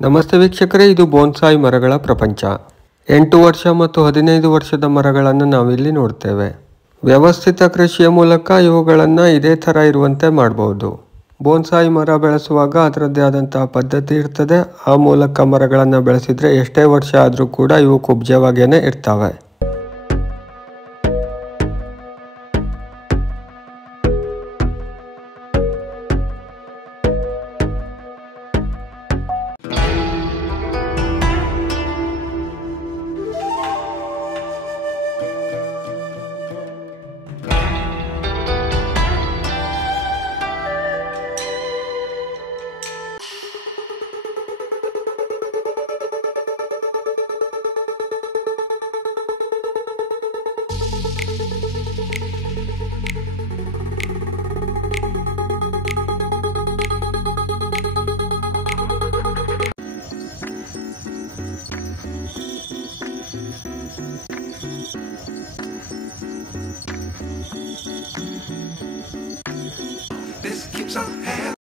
ನಮಸ್ತೆ ವೀಕ್ಷಕರೇ, ಇದು ಬೋನ್ಸಾಯಿ ಮರಗಳ ಪ್ರಪಂಚ. 8 ವರ್ಷ ಮತ್ತು 15 ವರ್ಷದ ಮರಗಳನ್ನು ನಾವಿಲ್ಲಿ ನೋಡ್ತೇವೆ. ವ್ಯವಸ್ಥಿತ ಕೃಷಿಯ ಮೂಲಕ ಇವುಗಳನ್ನು ಇದೇ ಥರ ಇರುವಂತೆ ಮಾಡಬಹುದು. ಬೋನ್ಸಾಯಿ ಮರ ಬೆಳೆಸುವಾಗ ಅದರದ್ದೇ ಆದಂತಹ ಪದ್ಧತಿ ಇರ್ತದೆ. ಆ ಮೂಲಕ ಮರಗಳನ್ನು ಬೆಳೆಸಿದರೆ ಎಷ್ಟೇ ವರ್ಷ ಆದರೂ ಕೂಡ ಇವು ಕುಬ್ಜವಾಗಿಯೇ ಇರ್ತವೆ.